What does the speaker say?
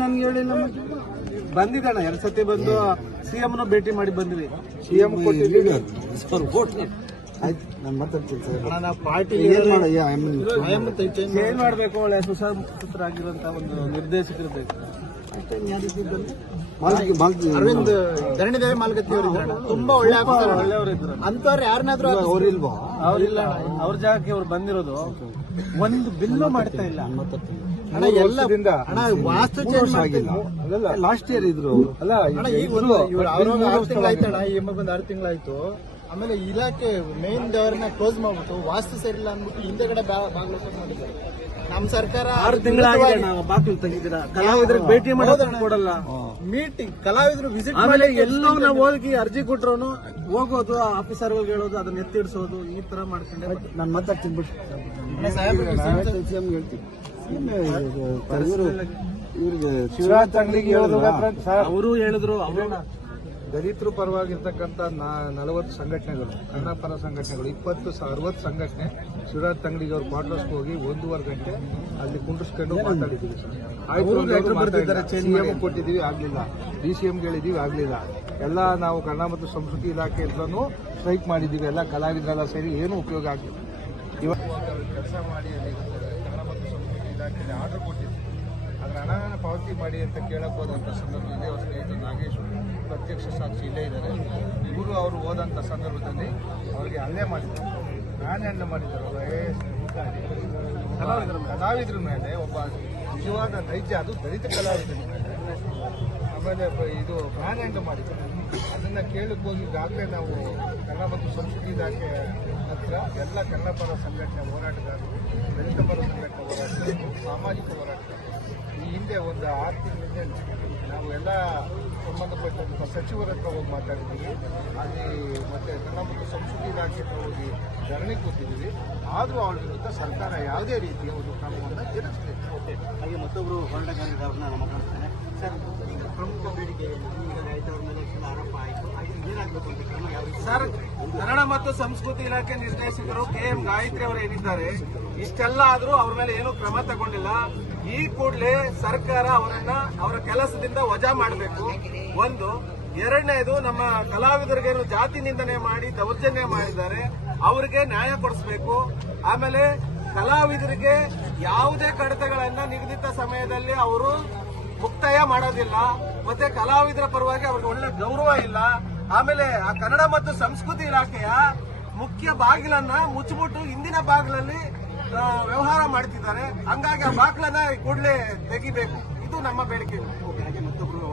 ನನ್ಗೆ ಹೇಳಿಲ್ಲ ಬಂದಿದ್ದಣ್ಣ 2 ಸತಿ ಬಂದು ಸಿಎಂ ಭೇಟಿ ಮಾಡಿ ಬಂದ್ವಿ. ಸಿಎಂ ಆಯ್ತು ನಾನು ಮಾತಾಡ್ತೀನಿ ಸರ್. ಪಾರ್ಟಿ ಏನ್ ಮಾಡ್ಬೇಕು, ಒಳ್ಳೆ ಸುಸೂತ್ರರಾಗಿರುವಂತ ಒಂದು ನಿರ್ದೇಶಕರು ಬೇಕು ಅಷ್ಟೇ. ಅರವಿಂದ್ ಧರಣಿದೇವಿ ಮಾಲ್ಗತ್ತಿ ಅವರು ತುಂಬಾ ಒಳ್ಳೆಯವರು ಇದ್ರು. ಅಂತವ್ರು ಯಾರನ್ನಾದ್ರೂ ಅವ್ರಿಲ್ವಾ? ಅವ್ರಿಲ್ಲ. ಅವ್ರ ಜಾಗಕ್ಕೆ ಅವ್ರು ಬಂದಿರೋದು ಒಂದು ಬಿಲ್ಲು ಮಾಡ್ತಾ ಇಲ್ಲ. ವಾಸ್ತು ಚೇಂಜ್ ಆಗಿಲ್ಲ. ಲಾಸ್ಟ್ ಇಯರ್ ಇದ್ರು ಅಲ್ಲ, ಈಗ ಒಂದು 6 ತಿಂಗಳಾಯ್ತಣ್ಣ. ಈ ಬಂದು 6 ತಿಂಗಳಾಯ್ತು. ಆಮೇಲೆ ಇಲಾಖೆ ಮೇನ್ ಡೋರ್ನ ಕ್ಲೋಸ್ ಮಾಡ್ಬಿಟ್ಟು ವಾಸ್ತು ಸರಿಯಿಲ್ಲ ಅಂದ್ಬಿಟ್ಟು ಹಿಂದೆಗಡೆ ಬಾಗಿಲು ಓಪನ್ ಮಾಡಿದ್ದಾರೆ. ನಮ್ಮ ಸರ್ಕಾರ 6 ತಿಂಗಳಾಗಿದೆ ಬಾಗಿಲು ತೆಗಿದ್ದೀರಾ. ಕಲಾವಿದರಿಗೆ ಭೇಟಿ ಮಾಡೋದನ್ನ ಕೊಡಲ್ಲ. ಮೀಟಿಂಗ್ ಕಲಾವಿದರು ವಿಸಿಟ್ ಆಮೇಲೆ ಎಲ್ಲೋ ನಾವು ಹೋಗಿ ಅರ್ಜಿ ಕೊಟ್ರು ಹೋಗೋದು, ಆಫೀಸರ್ ಹೇಳೋದು, ಅದನ್ನ ಎತ್ತಿಡ್ಸೋದು, ಈ ತರ ಮಾಡ್ಕೊಂಡೆ ನಾನು ಮಾತಾಡ್ತೀನಿ ಬಿಟ್ಟು ಇವ್ರಿಗೆ ಶಿವರಾಜ್ ತಂಗಡಿಗೆ ಅವರು ಹೇಳಿದ್ರು. ದಲಿತರು ಪರವಾಗಿರ್ತಕ್ಕಂಥ 40 ಸಂಘಟನೆಗಳು, ಕನ್ನಡ ಪರ ಸಂಘಟನೆಗಳು, 20-60 ಸಂಘಟನೆ ಶಿವರಾಜ್ ತಂಗಡಿಗೆ ಅವ್ರ ಕ್ವಾರ್ಟರ್ಸ್ಗೆ ಹೋಗಿ 1.5 ಗಂಟೆ ಅಲ್ಲಿ ಕುಂಡಿಸ್ಕೊಂಡು ಮಾತಾಡಿದ್ದೀವಿ ಸರ್. ಸಿಎಂ ಕೊಟ್ಟಿದ್ದೀವಿ, ಆಗ್ಲಿಲ್ಲ. DCMಗೆ ಹೇಳಿದೀವಿ, ಆಗ್ಲಿಲ್ಲ. ಎಲ್ಲ ನಾವು ಕನ್ನಡ ಮತ್ತು ಸಂಸ್ಕೃತಿ ಇಲಾಖೆ ಹತ್ರನೂ ಸ್ಟ್ರೈಕ್ ಮಾಡಿದ್ದೀವಿ. ಎಲ್ಲ ಕಲಾವಿದರೆಲ್ಲ ಸೇರಿ ಏನು ಉಪಯೋಗ ಆಗಲಿಲ್ಲ. ಇವತ್ತು ಕೆಲಸ ಮಾಡಿ ಅಲ್ಲಿ ಕನ್ನಡ ಮತ್ತು ಸಂಸ್ಕೃತಿ ಇಲಾಖೆಯಲ್ಲಿ ಆರ್ಡರ್ ಕೊಟ್ಟಿದ್ದೀವಿ. ಅದರ ಹಣನ ಪಾವತಿ ಮಾಡಿ ಅಂತ ಕೇಳಕ್ ಹೋದಂಥ ಸಂದರ್ಭದಲ್ಲಿ ಅವ್ರ ಸ್ನೇಹಿತರು ನಾಗೇಶ್ ಪ್ರತ್ಯಕ್ಷ ಸಾಕ್ಷಿ ಇಲ್ಲೇ ಇದ್ದಾರೆ. ಇವರು ಅವರು ಹೋದಂಥ ಸಂದರ್ಭದಲ್ಲಿ ಅವರಿಗೆ ಹಲ್ಲೆ ಮಾಡಿದ್ದಾರೆ, ಹ್ಯಾಂಡ್ ಮಾಡಿದ್ದಾರೆ. ಕಲಾವಿದರ ಮೇಲೆ ಒಬ್ಬ ನಿಜವಾದ ನೈಜ, ಅದು ದಲಿತ ಕಲಾವಿದರ ಮೇಲೆ ಆಮೇಲೆ ಇದು ಹ್ಯಾಂಡ್ ಮಾಡಿದ್ದಾರೆ. ಅದನ್ನ ಕೇಳಕ್ಕೆ ಹೋಗಿ ಈಗಾಗಲೇ ನಾವು ಕನ್ನಡ ಮತ್ತು ಸಂಸ್ಕೃತಿ ಇಲಾಖೆ ಹತ್ರ ಎಲ್ಲ ಕನ್ನಡ ಪರ ಸಂಘಟನೆ ಹೋರಾಟಗಾರರು, ದಲಿತ ಪರ ಸಂಘಟನೆ ಹೋರಾಟಗಾರರು, ಸಾಮಾಜಿಕ ಹೋರಾಟಗಾರರು ಈ ಹಿಂದೆ ಒಂದು 6 ತಿಂಗಳಿಂದ ನಾವು ಎಲ್ಲ ಸಂಬಂಧಪಟ್ಟಂಥ ಸಚಿವರ ಹತ್ರ ಹೋಗಿ ಮಾತಾಡಿದ್ದೀವಿ. ಅಲ್ಲಿ ಮತ್ತೆ ಕನ್ನಡ ಮತ್ತು ಸಂಸ್ಕೃತಿ ಇಲಾಖೆ ಹತ್ರ ಹೋಗಿ ಧರಣಿ ಕೂತಿದ್ದೀವಿ. ಆದರೂ ಅವಳ ವಿರುದ್ಧ ಸರ್ಕಾರ ಯಾವುದೇ ರೀತಿಯ ಒಂದು ಕ್ರಮವನ್ನು ಜರುಗಿಸಲಿದೆ. ಹಾಗೆ ಮತ್ತೊಬ್ಬರು ಹೋರಾಟಗಾರರನ್ನ ನಮ್ಮ ಮಾತಾಡ್ತಾರೆ ಸರ್. ಈಗ ಪ್ರಮುಖ ಬೇಡಿಕೆ ಈಗ ರೈತರ ಮೇಲೆ ಆರೋಪ ಆಯಿತು, ಏನಾಗಬೇಕು ಅಂತ ಕ್ರಮ ಯಾವ ಸರ್? ಕನ್ನಡ ಮತ್ತು ಸಂಸ್ಕೃತಿ ಇಲಾಖೆ ನಿರ್ದೇಶಕರು KM ಗಾಯತ್ರಿ ಅವರು ಏನಿದ್ದಾರೆ, ಇಷ್ಟೆಲ್ಲ ಆದರೂ ಅವ್ರ ಮೇಲೆ ಏನೂ ಕ್ರಮ ತಗೊಂಡಿಲ್ಲ. ಈ ಕೂಡಲೇ ಸರ್ಕಾರ ಅವರ ಕೆಲಸದಿಂದ ವಜಾ ಮಾಡಬೇಕು. ಒಂದು. ಎರಡನೇದು, ನಮ್ಮ ಕಲಾವಿದರಿಗೇನು ಜಾತಿ ನಿಂದನೆ ಮಾಡಿ ದೌರ್ಜನ್ಯ ಮಾಡಿದ್ದಾರೆ, ಅವರಿಗೆ ನ್ಯಾಯ ಕೊಡಿಸಬೇಕು. ಆಮೇಲೆ ಕಲಾವಿದರಿಗೆ ಯಾವುದೇ ಕಡತಗಳನ್ನ ನಿಗದಿತ ಸಮಯದಲ್ಲಿ ಅವರು ಮುಕ್ತಾಯ ಮಾಡೋದಿಲ್ಲ. ಮತ್ತೆ ಕಲಾವಿದರ ಪರವಾಗಿ ಅವ್ರಿಗೆ ಒಳ್ಳೆ ಗೌರವ ಇಲ್ಲ. ಆಮೇಲೆ ಆ ಕನ್ನಡ ಮತ್ತು ಸಂಸ್ಕೃತಿ ಇಲಾಖೆಯ ಮುಖ್ಯ ಬಾಗಿಲನ್ನ ಮುಚ್ಚಿಬಿಟ್ಟು ಹಿಂದಿನ ಬಾಗಿಲಲ್ಲಿ ವ್ಯವಹಾರ ಮಾಡ್ತಿದ್ದಾರೆ. ಹಂಗಾಗಿ ಆ ಬಾಗಿಲನ್ನ ಕೂಡಲೇ ತೆಗಿಬೇಕು. ಇದು ನಮ್ಮ ಬೇಡಿಕೆ. ಮತ್ತೊಬ್ರು